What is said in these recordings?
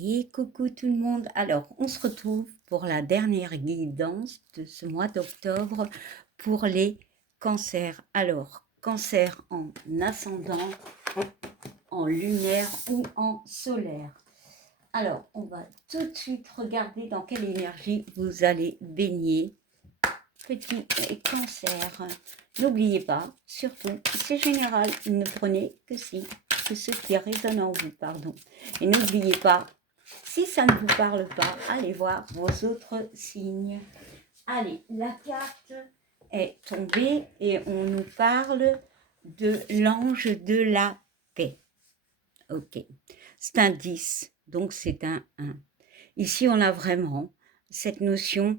Et coucou tout le monde. Alors, on se retrouve pour la dernière guidance de ce mois d'octobre pour les cancers. Alors, cancer en ascendant, en lunaire ou en solaire. Alors, on va tout de suite regarder dans quelle énergie vous allez baigner. Petit cancer. N'oubliez pas, surtout, c'est général, ne prenez que ce qui résonne en vous, pardon. Et n'oubliez pas, si ça ne vous parle pas, allez voir vos autres signes. Allez, la carte est tombée et on nous parle de l'ange de la paix. Ok, c'est un 10, donc c'est un 1. Ici, on a vraiment cette notion,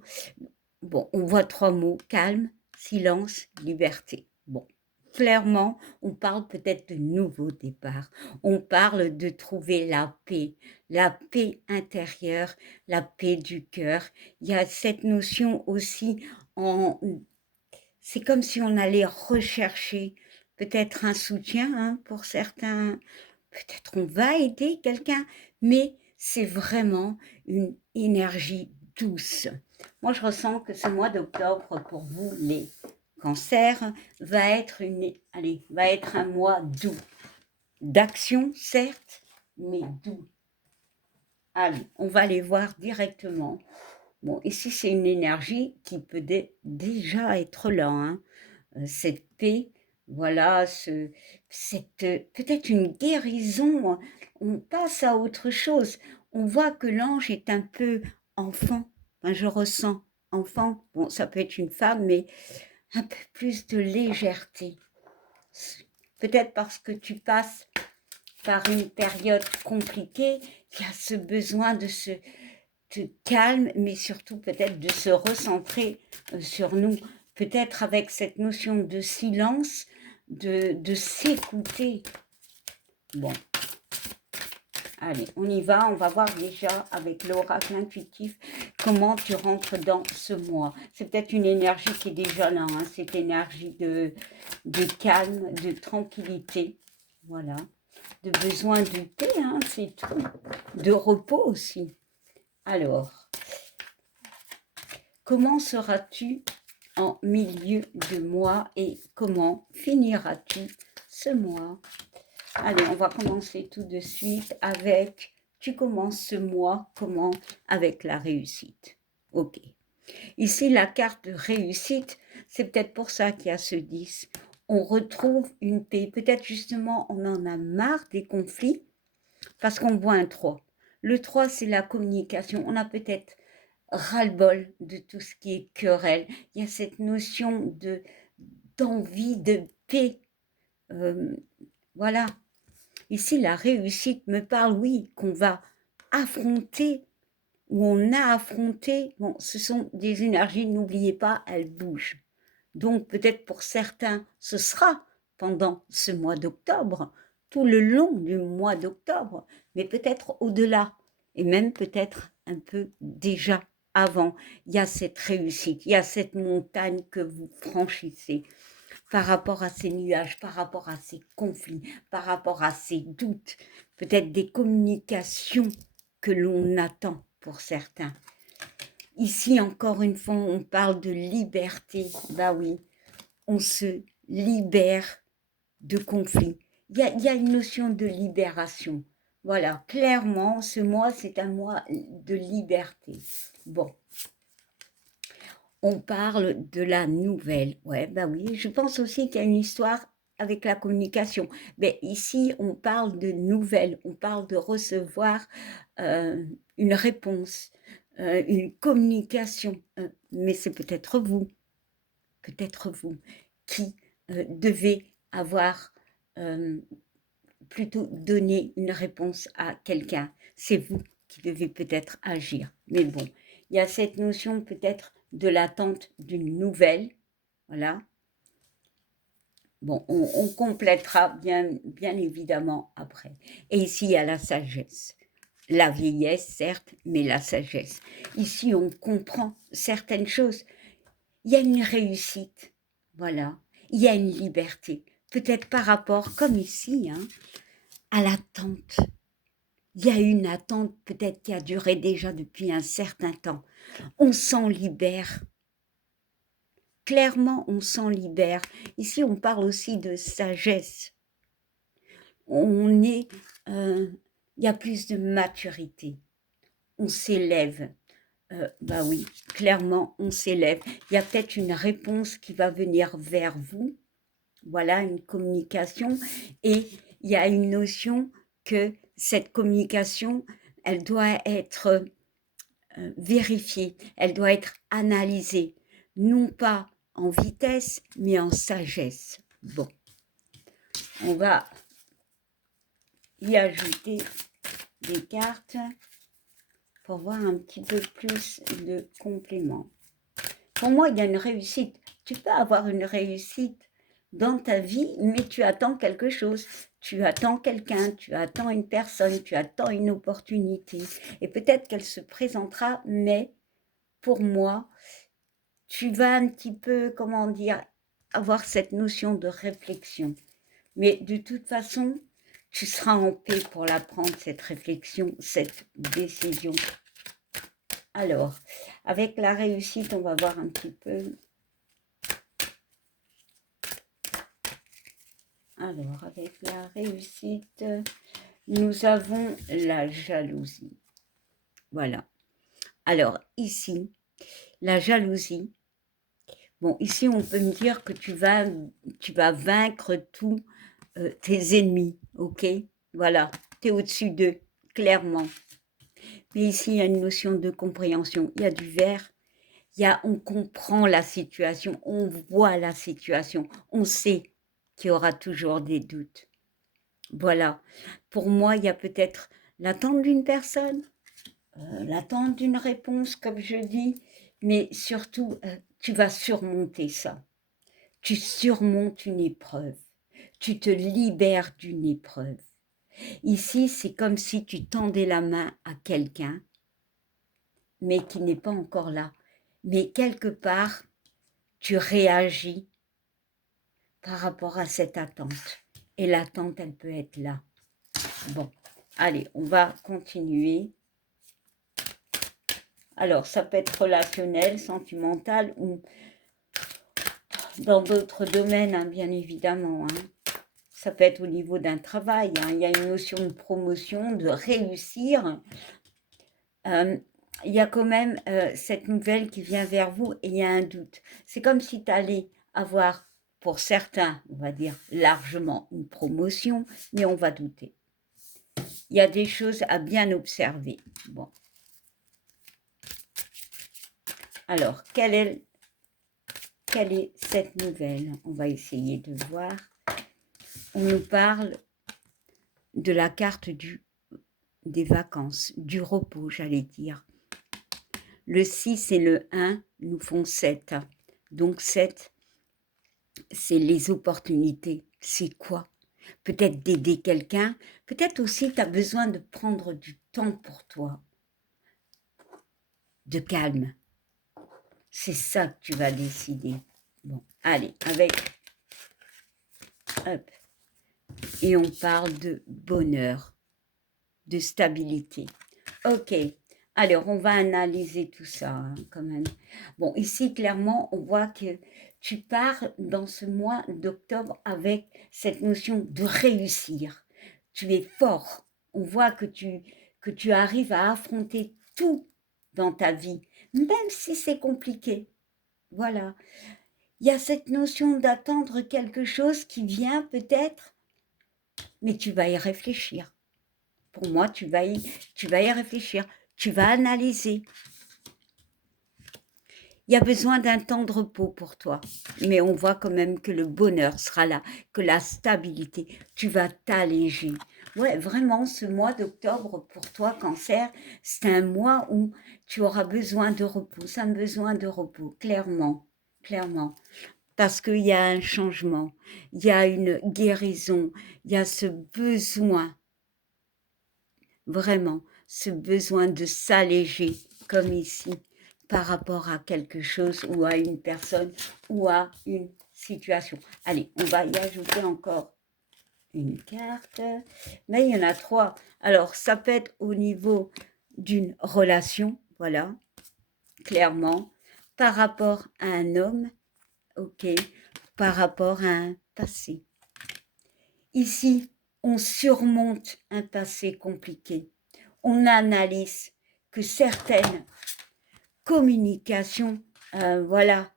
bon, on voit trois mots, calme, silence, liberté. Bon, clairement, on parle peut-être de nouveau départ. On parle de trouver la paix intérieure, la paix du cœur. Il y a cette notion aussi en... C'est comme si on allait rechercher peut-être un soutien pour certains. Peut-être on va aider quelqu'un, mais c'est vraiment une énergie douce. Moi, je ressens que ce mois d'octobre, pour vous, les cancers, va être un mois doux. D'action, certes, mais doux. Allez, on va les voir directement. Bon, ici, c'est une énergie qui peut déjà être là. Cette paix, voilà, peut-être une guérison. On passe à autre chose. On voit que l'ange est un peu enfant. Enfin, je ressens enfant. Bon, ça peut être une femme, mais un peu plus de légèreté. Peut-être parce que tu passes par une période compliquée, il y a ce besoin de calme, mais surtout peut-être de se recentrer sur nous. Peut-être avec cette notion de silence, de s'écouter. Bon, allez, on y va. On va voir déjà avec l'oracle intuitif comment tu rentres dans ce mois. C'est peut-être une énergie qui est déjà là, cette énergie de calme, de tranquillité. Voilà, de besoin de paix, c'est tout. De repos aussi. Alors, comment seras-tu en milieu de mois et comment finiras-tu ce mois? Allez, on va commencer tout de suite avec, tu commences ce mois comment? Avec la réussite. Ok. Ici, la carte de réussite, c'est peut-être pour ça qu'il y a ce 10. On retrouve une paix. Peut-être justement, on en a marre des conflits parce qu'on voit un 3. Le 3, c'est la communication. On a peut-être ras-le-bol de tout ce qui est querelle. Il y a cette notion d'envie, de paix. Euh, voilà. Ici, la réussite me parle, oui, qu'on va affronter, ou on a affronté. Bon, ce sont des énergies, n'oubliez pas, elles bougent. Donc, peut-être pour certains, ce sera pendant ce mois d'octobre, tout le long du mois d'octobre, mais peut-être au-delà, et même peut-être un peu déjà avant. Il y a cette réussite, il y a cette montagne que vous franchissez par rapport à ces nuages, par rapport à ces conflits, par rapport à ces doutes, peut-être des communications que l'on attend pour certains. Ici, encore une fois, on parle de liberté. Bah oui, on se libère de conflits. Il y a une notion de libération. Voilà, clairement, ce mois, c'est un mois de liberté. Bon, on parle de la nouvelle. Ouais, bah oui, je pense aussi qu'il y a une histoire avec la communication. Mais ici, on parle de nouvelles, on parle de recevoir une réponse, une communication. Mais c'est peut-être vous, qui devez avoir plutôt donné une réponse à quelqu'un. C'est vous qui devez peut-être agir. Mais bon, il y a cette notion peut-être de l'attente d'une nouvelle. Voilà. Bon, on complétera bien évidemment après. Et ici, il y a la sagesse. La vieillesse, certes, mais la sagesse. Ici, on comprend certaines choses. Il y a une réussite. Voilà. Il y a une liberté. Peut-être par rapport, comme ici, à l'attente. Il y a une attente peut-être qui a duré déjà depuis un certain temps. On s'en libère. Clairement, on s'en libère. Ici, on parle aussi de sagesse. On est, il y a plus de maturité. On s'élève. Bah oui, clairement, on s'élève. Il y a peut-être une réponse qui va venir vers vous. Voilà, une communication. Et il y a une notion que cette communication, elle doit être vérifiée, elle doit être analysée. Non pas en vitesse, mais en sagesse. Bon, on va y ajouter des cartes pour voir un petit peu plus de compléments. Pour moi, il y a une réussite. Tu peux avoir une réussite dans ta vie, mais tu attends quelque chose. Tu attends quelqu'un, tu attends une personne, tu attends une opportunité. Et peut-être qu'elle se présentera, mais pour moi, tu vas un petit peu, comment dire, avoir cette notion de réflexion. Mais de toute façon, tu seras en paix pour la prendre, cette réflexion, cette décision. Alors, avec la réussite, on va voir un petit peu. Alors, avec la réussite, nous avons la jalousie. Voilà. Alors, ici, la jalousie. Bon, ici, on peut me dire que tu vas vaincre tous tes ennemis, ok? Voilà, tu es au-dessus d'eux, clairement. Mais ici, il y a une notion de compréhension. Il y a du vert, on comprend la situation, on voit la situation, on sait qu'il y aura toujours des doutes. Voilà. Pour moi, il y a peut-être l'attente d'une personne, l'attente d'une réponse, comme je dis, mais surtout, tu vas surmonter ça. Tu surmontes une épreuve. Tu te libères d'une épreuve. Ici, c'est comme si tu tendais la main à quelqu'un, mais qui n'est pas encore là. Mais quelque part, tu réagis par rapport à cette attente. Et l'attente, elle peut être là. Bon, allez, on va continuer. Alors, ça peut être relationnel, sentimental ou dans d'autres domaines, hein, bien évidemment. Hein. Ça peut être au niveau d'un travail. Hein. Il y a une notion de promotion, de réussir. Il y a quand même cette nouvelle qui vient vers vous et il y a un doute. C'est comme si tu allais avoir, pour certains, on va dire largement une promotion, mais on va douter. Il y a des choses à bien observer. Bon. Alors, quelle est cette nouvelle? On va essayer de voir. On nous parle de la carte des vacances, du repos, j'allais dire. Le 6 et le 1 nous font 7. Donc 7, c'est les opportunités. C'est quoi? Peut-être d'aider quelqu'un. Peut-être aussi tu as besoin de prendre du temps pour toi. De calme. C'est ça que tu vas décider. Bon, allez, avec... Hop. Et on parle de bonheur, de stabilité. Ok, alors on va analyser tout ça hein, quand même. Bon, ici clairement, on voit que tu pars dans ce mois d'octobre avec cette notion de réussir. Tu es fort. On voit que tu arrives à affronter tout dans ta vie, même si c'est compliqué. Voilà. Il y a cette notion d'attendre quelque chose qui vient peut-être, mais tu vas y réfléchir. Pour moi, tu vas y réfléchir, tu vas analyser. Il y a besoin d'un temps de repos pour toi, mais on voit quand même que le bonheur sera là, que la stabilité, tu vas t'alléger. Ouais, vraiment, ce mois d'octobre pour toi, Cancer, c'est un mois où tu auras besoin de repos, ça a besoin de repos, clairement, clairement. Parce qu'il y a un changement, il y a une guérison, il y a ce besoin vraiment ce besoin de s'alléger comme ici par rapport à quelque chose ou à une personne ou à une situation. Allez, on va y ajouter encore une carte, mais il y en a 3. Alors, ça peut être au niveau d'une relation, voilà, clairement, par rapport à un homme, ok, par rapport à un passé. Ici, on surmonte un passé compliqué. On analyse que certaines communications, voilà,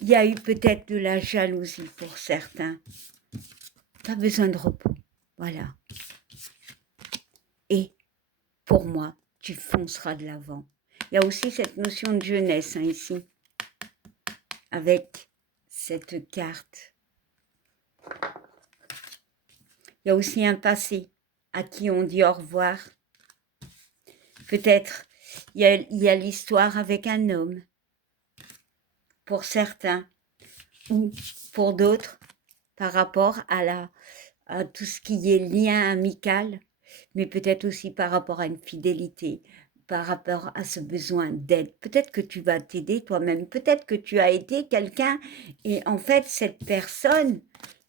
il y a eu peut-être de la jalousie pour certains. Tu as besoin de repos, voilà. Et pour moi, tu fonceras de l'avant. Il y a aussi cette notion de jeunesse ici, avec cette carte. Il y a aussi un passé à qui on dit au revoir. Peut-être il y a l'histoire avec un homme, pour certains, ou pour d'autres, par rapport à tout ce qui est lien amical, mais peut-être aussi par rapport à une fidélité, par rapport à ce besoin d'aide. Peut-être que tu vas t'aider toi-même, peut-être que tu as aidé quelqu'un et en fait cette personne,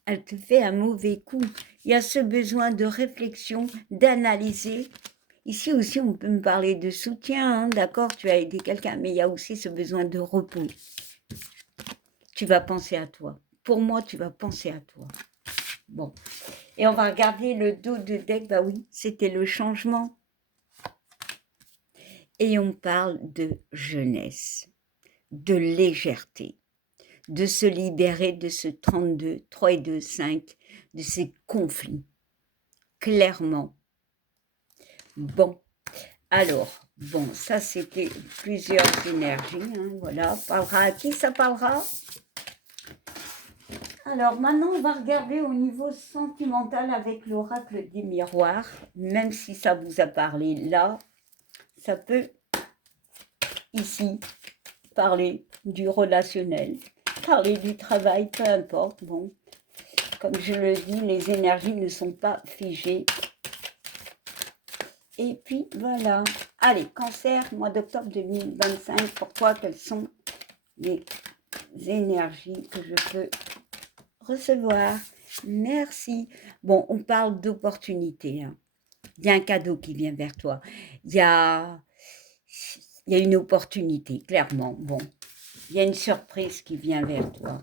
elle te fait un mauvais coup. Il y a ce besoin de réflexion, d'analyser. Ici aussi, on peut me parler de soutien, hein, d'accord, tu as aidé quelqu'un, mais il y a aussi ce besoin de repos. Tu vas penser à toi. Pour moi, tu vas penser à toi. Bon. Et on va regarder le dos de deck. Bah oui, c'était le changement. Et on parle de jeunesse, de légèreté, de se libérer de ce 32, 3 et 2, 5, de ces conflits. Clairement. Bon. Alors, bon, ça c'était plusieurs énergies. Hein, voilà. Parlera à qui ça parlera? Alors maintenant, on va regarder au niveau sentimental avec l'oracle des miroirs. Même si ça vous a parlé là, ça peut ici parler du relationnel, parler du travail, peu importe. Bon, comme je le dis, les énergies ne sont pas figées. Et puis voilà. Allez, cancer, mois d'octobre 2025, pour toi, quelles sont les énergies que je peux recevoir? Merci. Bon, on parle d'opportunité. Hein. Il y a un cadeau qui vient vers toi. Il y a une opportunité, clairement. Bon, il y a une surprise qui vient vers toi.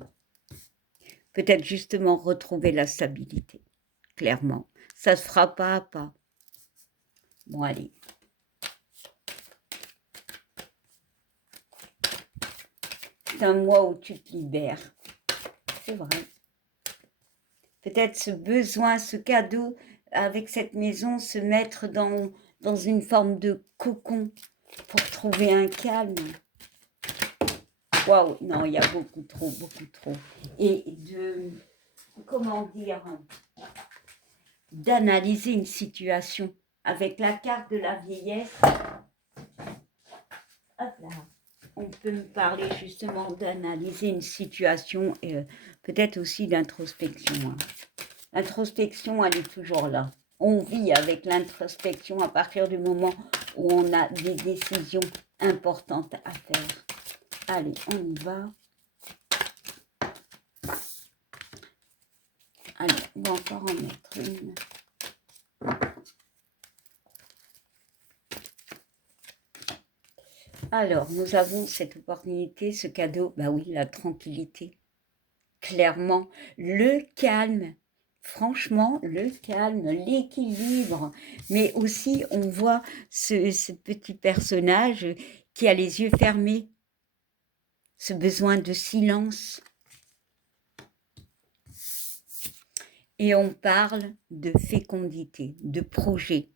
Peut-être justement retrouver la stabilité, clairement. Ça se fera pas à pas. Bon, allez. C'est un mois où tu te libères. C'est vrai. Peut-être ce besoin, ce cadeau, avec cette maison, se mettre dans une forme de cocon pour trouver un calme. Waouh, non, il y a beaucoup trop, beaucoup trop. Et comment dire, d'analyser une situation avec la carte de la vieillesse. Hop là. On peut me parler justement d'analyser une situation et peut-être aussi d'introspection. Hein. L'introspection, elle est toujours là. On vit avec l'introspection à partir du moment où on a des décisions importantes à faire. Allez, on y va. Allez, on va encore en mettre une. Alors, nous avons cette opportunité, ce cadeau, bah oui, la tranquillité. Clairement, le calme. Franchement, le calme, l'équilibre. Mais aussi, on voit ce petit personnage qui a les yeux fermés. Ce besoin de silence. Et on parle de fécondité, de projet.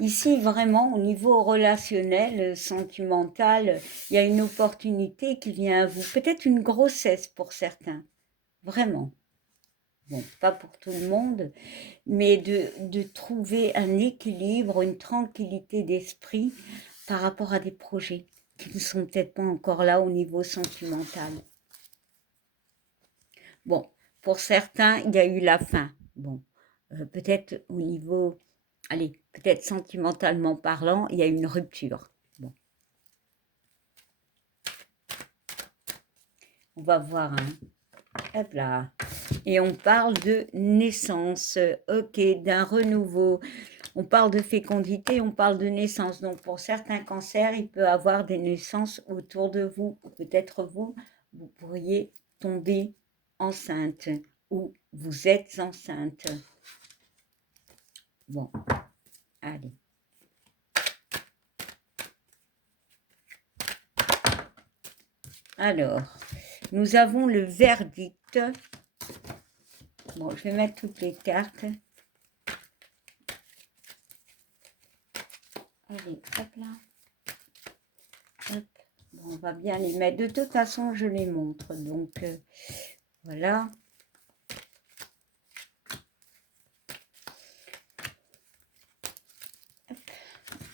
Ici, vraiment, au niveau relationnel, sentimental, il y a une opportunité qui vient à vous. Peut-être une grossesse pour certains. Vraiment. Bon, pas pour tout le monde, mais de trouver un équilibre, une tranquillité d'esprit par rapport à des projets qui ne sont peut-être pas encore là au niveau sentimental. Bon, pour certains, il y a eu la fin. Bon, peut-être au niveau, allez, peut-être sentimentalement parlant, il y a une rupture. Bon. On va voir, hein. Hop là. Et on parle de naissance, ok, d'un renouveau. On parle de fécondité, on parle de naissance. Donc pour certains cancers, il peut y avoir des naissances autour de vous. Peut-être vous, vous pourriez tomber enceinte ou vous êtes enceinte. Bon, allez. Alors, nous avons le verdict. Bon, je vais mettre toutes les cartes. Allez, hop là. Hop. Bon, on va bien les mettre. De toute façon, je les montre. Donc, voilà. Hop.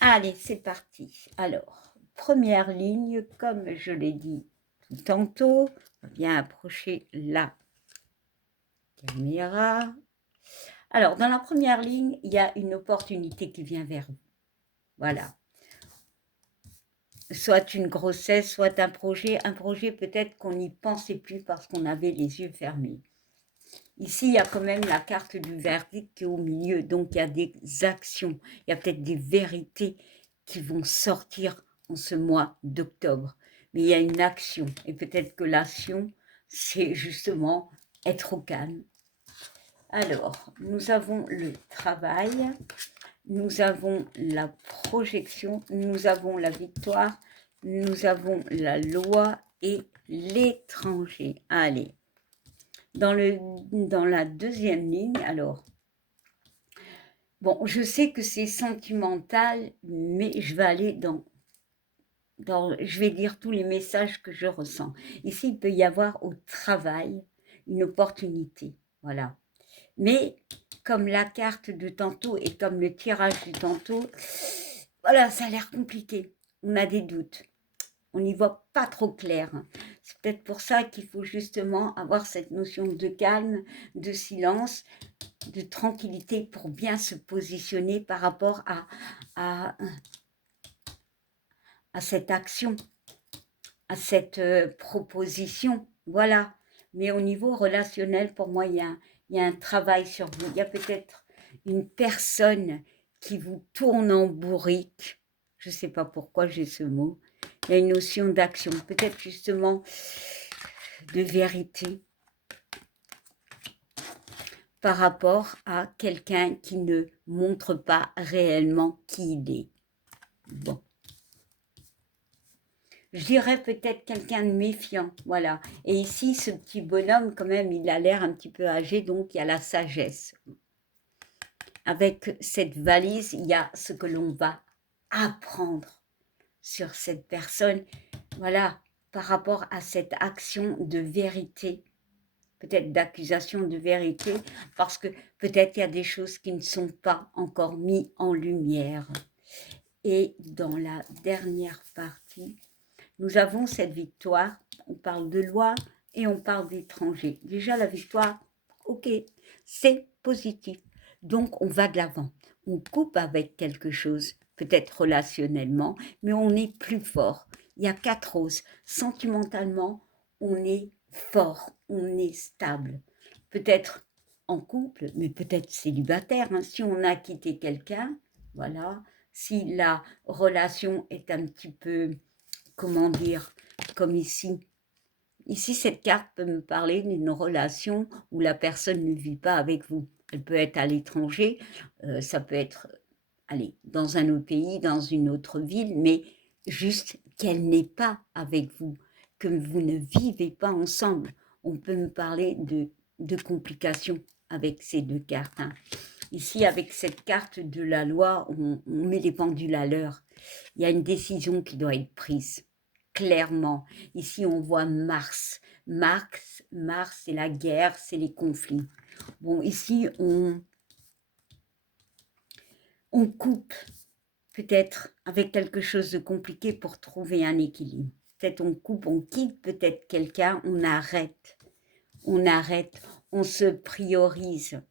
Allez, c'est parti. Alors, première ligne, comme je l'ai dit tout tantôt, on va bien approcher la caméra. Alors, dans la première ligne, il y a une opportunité qui vient vers vous. Voilà. Soit une grossesse, soit un projet peut-être qu'on n'y pensait plus parce qu'on avait les yeux fermés. Ici, il y a quand même la carte du verdict qui est au milieu, donc il y a des actions, il y a peut-être des vérités qui vont sortir en ce mois d'octobre. Mais il y a une action, et peut-être que l'action, c'est justement être au calme. Alors, nous avons le travail, nous avons la projection, nous avons la victoire, nous avons la loi et l'étranger. Allez, dans la deuxième ligne, alors, bon, je sais que c'est sentimental, mais je vais aller je vais dire tous les messages que je ressens. Ici, il peut y avoir au travail une opportunité, voilà. Mais comme la carte de tantôt et comme le tirage du tantôt, voilà, ça a l'air compliqué. On a des doutes. On n'y voit pas trop clair. C'est peut-être pour ça qu'il faut justement avoir cette notion de calme, de silence, de tranquillité pour bien se positionner par rapport à, à cette action, à cette proposition. Voilà. Mais au niveau relationnel, pour moi, il y a un travail sur vous. Il y a peut-être une personne qui vous tourne en bourrique. Je ne sais pas pourquoi j'ai ce mot. Il y a une notion d'action, peut-être justement de vérité par rapport à quelqu'un qui ne montre pas réellement qui il est. Bon. Je dirais peut-être quelqu'un de méfiant, voilà. Et ici, ce petit bonhomme, quand même, il a l'air un petit peu âgé, donc il y a la sagesse. Avec cette valise, il y a ce que l'on va apprendre sur cette personne, voilà, par rapport à cette action de vérité, peut-être d'accusation de vérité, parce que peut-être il y a des choses qui ne sont pas encore mises en lumière. Et dans la dernière partie, nous avons cette victoire, on parle de loi et on parle d'étranger. Déjà la victoire, ok, c'est positif. Donc on va de l'avant, on coupe avec quelque chose, peut-être relationnellement, mais on est plus fort. Il y a 4 roses. Sentimentalement, on est fort, on est stable. Peut-être en couple, mais peut-être célibataire. Hein. Si on a quitté quelqu'un, voilà. Si la relation est un petit peu, comment dire, comme ici. Ici, cette carte peut me parler d'une relation où la personne ne vit pas avec vous. Elle peut être à l'étranger, ça peut être, allez, dans un autre pays, dans une autre ville, mais juste qu'elle n'est pas avec vous, que vous ne vivez pas ensemble. On peut me parler de complications avec ces deux cartes. Hein. Ici, avec cette carte de la loi, on met les pendules à l'heure. Il y a une décision qui doit être prise, clairement. Ici, on voit Mars. Mars, c'est la guerre, c'est les conflits. Bon, ici, on coupe peut-être avec quelque chose de compliqué pour trouver un équilibre. Peut-être on coupe, on quitte peut-être quelqu'un, on arrête, on se priorise.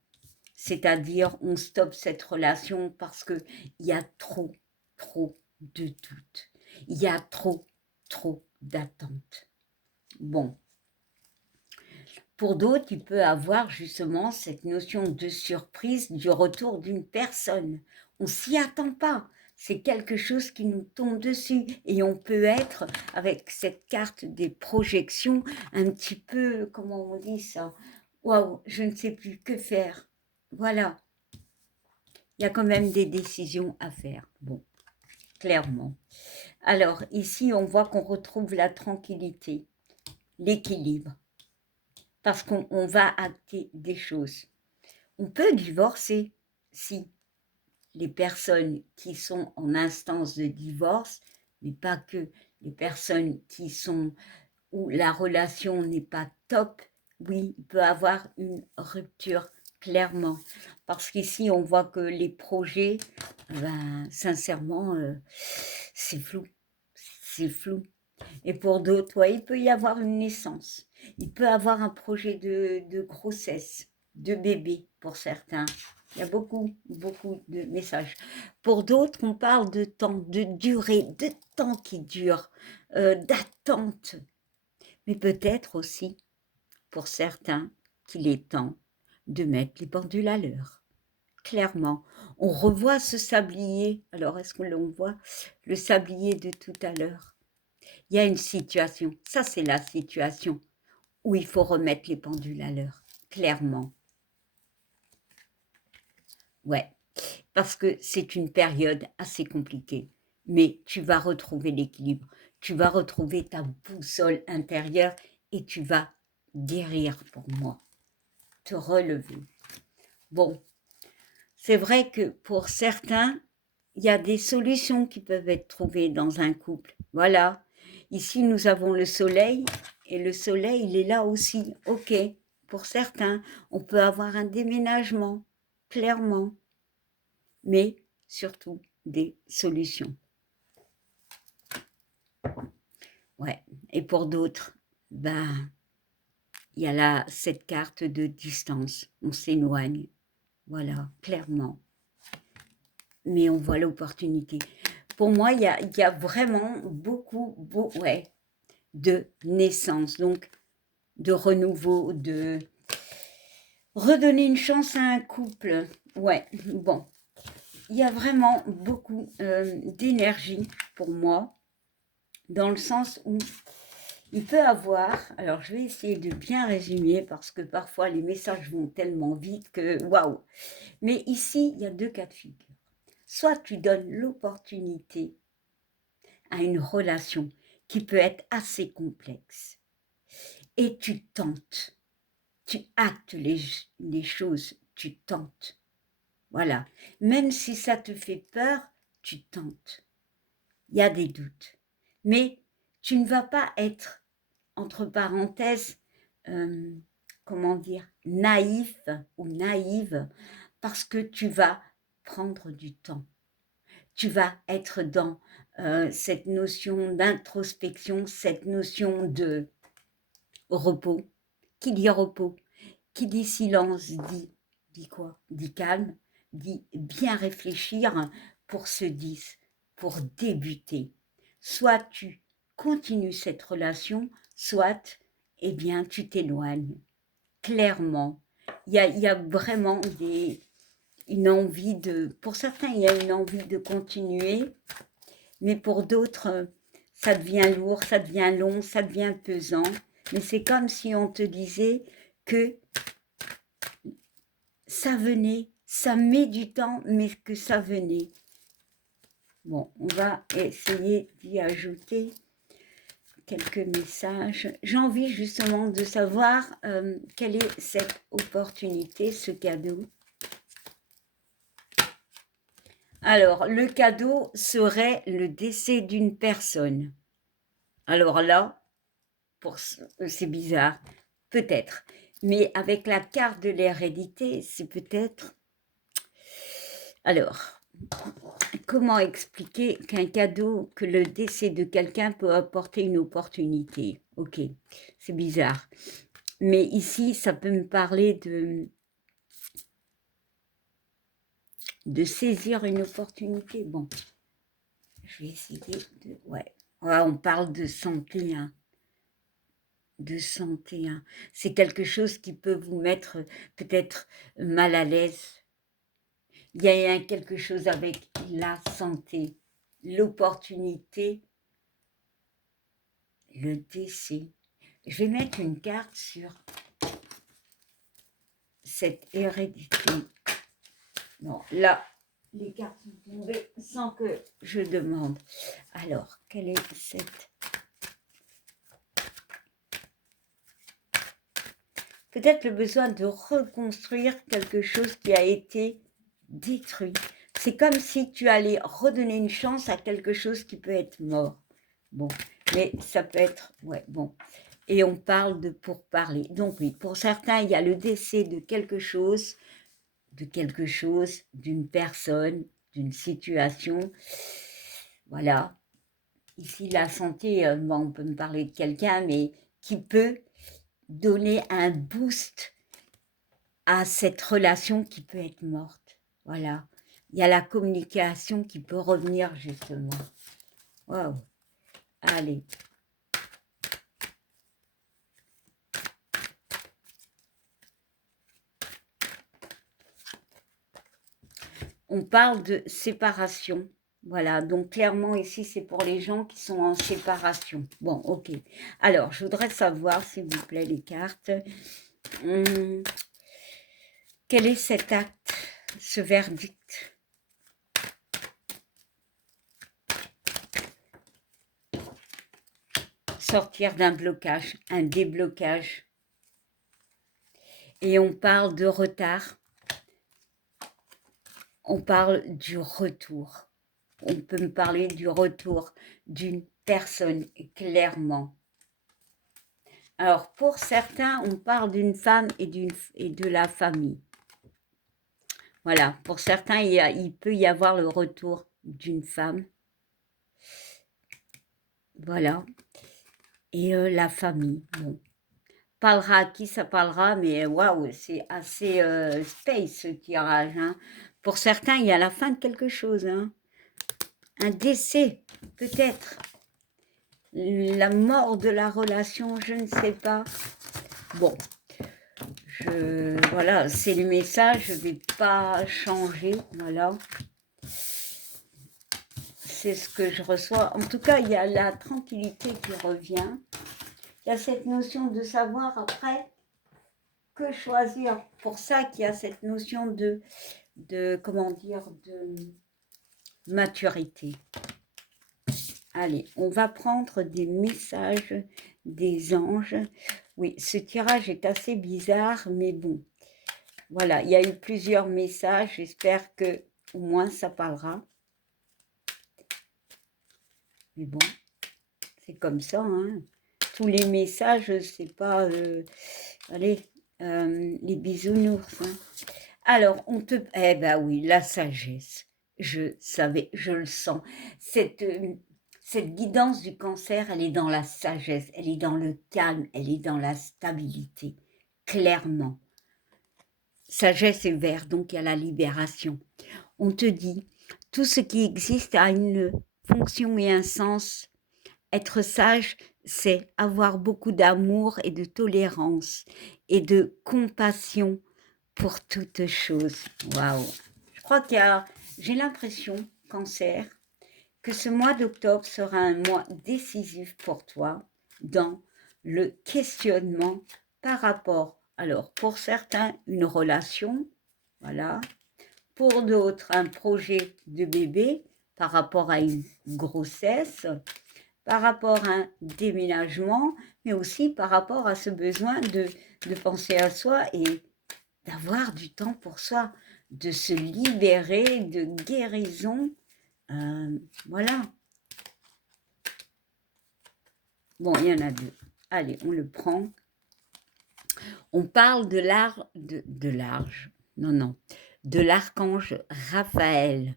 C'est-à-dire, on stoppe cette relation parce qu'il y a trop de doutes. Il y a trop d'attentes. Bon. Pour d'autres, il peut avoir justement cette notion de surprise du retour d'une personne. On s'y attend pas. C'est quelque chose qui nous tombe dessus. Et on peut être, avec cette carte des projections, un petit peu, comment on dit ça? Waouh, je ne sais plus que faire. Voilà. Il y a quand même des décisions à faire. Bon, clairement. Alors, ici, on voit qu'on retrouve la tranquillité, l'équilibre, parce qu'on va acter des choses. On peut divorcer si les personnes qui sont en instance de divorce, mais pas que, les personnes qui sont où la relation n'est pas top, oui, il peut avoir une rupture, clairement. Parce qu'ici, on voit que les projets, ben, sincèrement, c'est flou. C'est flou. Et pour d'autres, ouais, il peut y avoir une naissance. Il peut avoir un projet de grossesse, de bébé pour certains. Il y a beaucoup, beaucoup de messages. Pour d'autres, on parle de temps, de durée, de temps qui dure, d'attente. Mais peut-être aussi, pour certains, qu'il est temps de mettre les pendules à l'heure. Clairement, on revoit ce sablier. Alors, est-ce que l'on voit le sablier de tout à l'heure? Il y a une situation, ça c'est la situation où il faut remettre les pendules à l'heure, clairement. Ouais, parce que c'est une période assez compliquée, mais tu vas retrouver l'équilibre, tu vas retrouver ta boussole intérieure et tu vas guérir pour moi, te relever. Bon, c'est vrai que pour certains, il y a des solutions qui peuvent être trouvées dans un couple. Voilà. Ici, nous avons le soleil et le soleil, il est là aussi. OK. Pour certains, on peut avoir un déménagement, clairement, mais surtout des solutions. Ouais. Et pour d'autres, ben, il y a là cette carte de distance. On s'éloigne. Voilà, clairement. Mais on voit l'opportunité. Pour moi, il y a vraiment beaucoup, ouais, de naissance, donc de renouveau, de redonner une chance à un couple. Ouais, bon, il y a vraiment beaucoup d'énergie pour moi, dans le sens où il peut avoir, alors je vais essayer de bien résumer parce que parfois les messages vont tellement vite que waouh. Mais ici, il y a deux cas de figure. Soit tu donnes l'opportunité à une relation qui peut être assez complexe et tu tentes, tu actes les choses, tu tentes. Voilà. Même si ça te fait peur, tu tentes. Il y a des doutes. Mais tu ne vas pas être, entre parenthèses, euh, comment dire, naïf ou naïve, parce que tu vas prendre du temps. Tu vas être dans cette notion d'introspection, cette notion de repos. Qui dit repos, qui dit silence, dit quoi? Dit calme, dit bien réfléchir pour se dire, pour débuter. Soit tu continues cette relation, soit, eh bien, tu t'éloignes. Clairement, il y a vraiment une envie de... Pour certains, il y a une envie de continuer, mais pour d'autres, ça devient lourd, ça devient long, ça devient pesant. Mais c'est comme si on te disait que ça venait, ça met du temps, mais que ça venait. Bon, on va essayer d'y ajouter quelques messages. J'ai envie justement de savoir quelle est cette opportunité, ce cadeau. Alors, le cadeau serait le décès d'une personne. Alors là, c'est bizarre, peut-être. Mais avec la carte de l'hérédité, c'est peut-être... Alors, comment expliquer qu'un cadeau, que le décès de quelqu'un peut apporter une opportunité? Ok, c'est bizarre. Mais ici, ça peut me parler de saisir une opportunité. Bon, je vais essayer de... Ouais, ouais, on parle de santé, hein. de santé, hein. C'est quelque chose qui peut vous mettre peut-être mal à l'aise. Il y a quelque chose avec la santé, l'opportunité, le décès. Je vais mettre une carte sur cette hérédité. Non, là, les cartes sont tombées sans que je demande. Alors, quelle est cette... Peut-être le besoin de reconstruire quelque chose qui a été détruit. C'est comme si tu allais redonner une chance à quelque chose qui peut être mort. Bon, mais ça peut être... Ouais, bon. Et on parle de pourparler. Donc oui, pour certains, il y a le décès de quelque chose, d'une personne, d'une situation. Voilà. Ici, la santé, bon, on peut me parler de quelqu'un, mais qui peut donner un boost à cette relation qui peut être morte. Voilà. Il y a la communication qui peut revenir, justement. Waouh. Allez. On parle de séparation. Voilà, donc clairement ici, c'est pour les gens qui sont en séparation. Bon, ok. Alors, je voudrais savoir, s'il vous plaît, les cartes, quel est cet acte, ce verdict? Sortir d'un blocage, un déblocage. Et on parle de retard. On parle du retour. On peut me parler du retour d'une personne, clairement. Alors, pour certains, on parle d'une femme et de la famille. Voilà, pour certains, il peut y avoir le retour d'une femme. Voilà. Et la famille, bon. Parlera à qui ça parlera, mais waouh, c'est assez space ce tirage, hein. Pour certains, il y a la fin de quelque chose, hein. Un décès, peut-être. La mort de la relation, je ne sais pas. Bon, voilà, c'est le message, je ne vais pas changer, voilà. C'est ce que je reçois. En tout cas, il y a la tranquillité qui revient. Il y a cette notion de savoir après que choisir. Pour ça qu'il y a cette notion de comment dire, de maturité. Allez, on va prendre des messages des anges. Oui, ce tirage est assez bizarre, mais bon. Voilà, il y a eu plusieurs messages. J'espère que au moins ça parlera. Mais bon, c'est comme ça, hein. Tous les messages, c'est pas... allez, les bisounours. Hein. Alors, on te... Eh ben oui, la sagesse. Je savais, je le sens. Cette guidance du cancer, elle est dans la sagesse, elle est dans le calme, elle est dans la stabilité, clairement. Sagesse et vert, donc il y a la libération. On te dit, tout ce qui existe a une fonction et un sens. Être sage, c'est avoir beaucoup d'amour et de tolérance et de compassion pour toute chose. Waouh! Je crois qu'il y a, j'ai l'impression, cancer, que ce mois d'octobre sera un mois décisif pour toi dans le questionnement par rapport, alors pour certains, une relation, voilà, pour d'autres, un projet de bébé par rapport à une grossesse, par rapport à un déménagement, mais aussi par rapport à ce besoin de penser à soi et d'avoir du temps pour soi, de se libérer, de guérison, voilà. Bon, il y en a deux. Allez, on le prend. On parle de de l'archange Raphaël.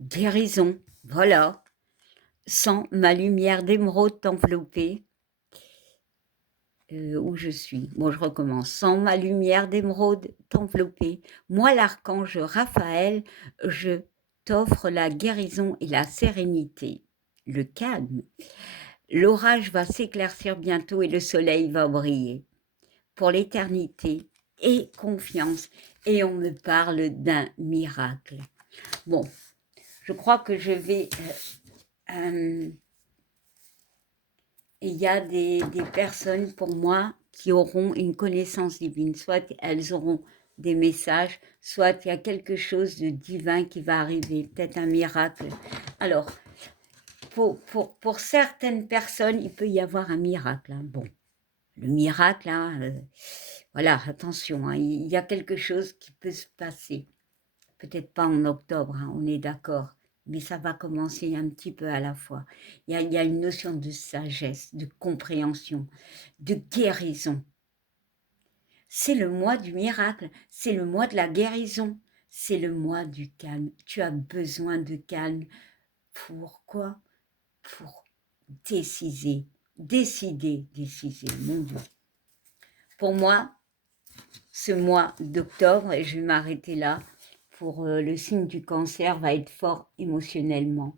Guérison, voilà. Sans ma lumière d'émeraude t'envelopper. Où je suis. Bon, je recommence. Sans ma lumière d'émeraude t'envelopper. Moi, l'archange Raphaël, je t'offre la guérison et la sérénité, le calme. L'orage va s'éclaircir bientôt et le soleil va briller pour l'éternité et confiance. Et on me parle d'un miracle. Bon, je crois que je vais... il y a des personnes pour moi qui auront une connaissance divine. Soit elles auront des messages, soit il y a quelque chose de divin qui va arriver, peut-être un miracle. Alors, pour certaines personnes, il peut y avoir un miracle. Hein. Bon, le miracle, hein, voilà, attention, hein, il y a quelque chose qui peut se passer. Peut-être pas en octobre, hein, on est d'accord, mais ça va commencer un petit peu à la fois. Il y a une notion de sagesse, de compréhension, de guérison. C'est le mois du miracle, c'est le mois de la guérison, c'est le mois du calme. Tu as besoin de calme. Pourquoi? Pour décider, mon Dieu. Pour moi, ce mois d'octobre, et je vais m'arrêter là, pour le signe du cancer, va être fort émotionnellement.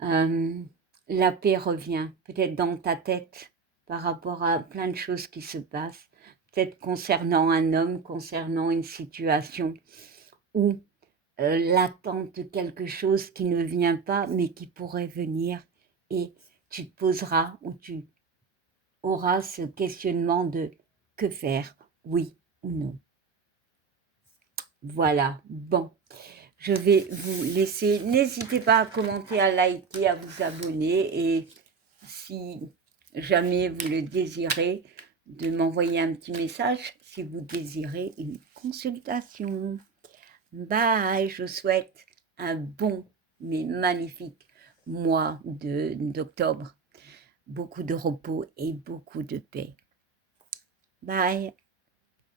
La paix revient, peut-être dans ta tête, par rapport à plein de choses qui se passent, peut-être concernant un homme, concernant une situation, ou l'attente de quelque chose qui ne vient pas, mais qui pourrait venir, et tu te poseras, ou tu auras ce questionnement de que faire, oui ou non. Voilà, bon, je vais vous laisser. N'hésitez pas à commenter, à liker, à vous abonner et si jamais vous le désirez, de m'envoyer un petit message si vous désirez une consultation. Bye, je vous souhaite un bon mais magnifique mois d'octobre. Beaucoup de repos et beaucoup de paix. Bye.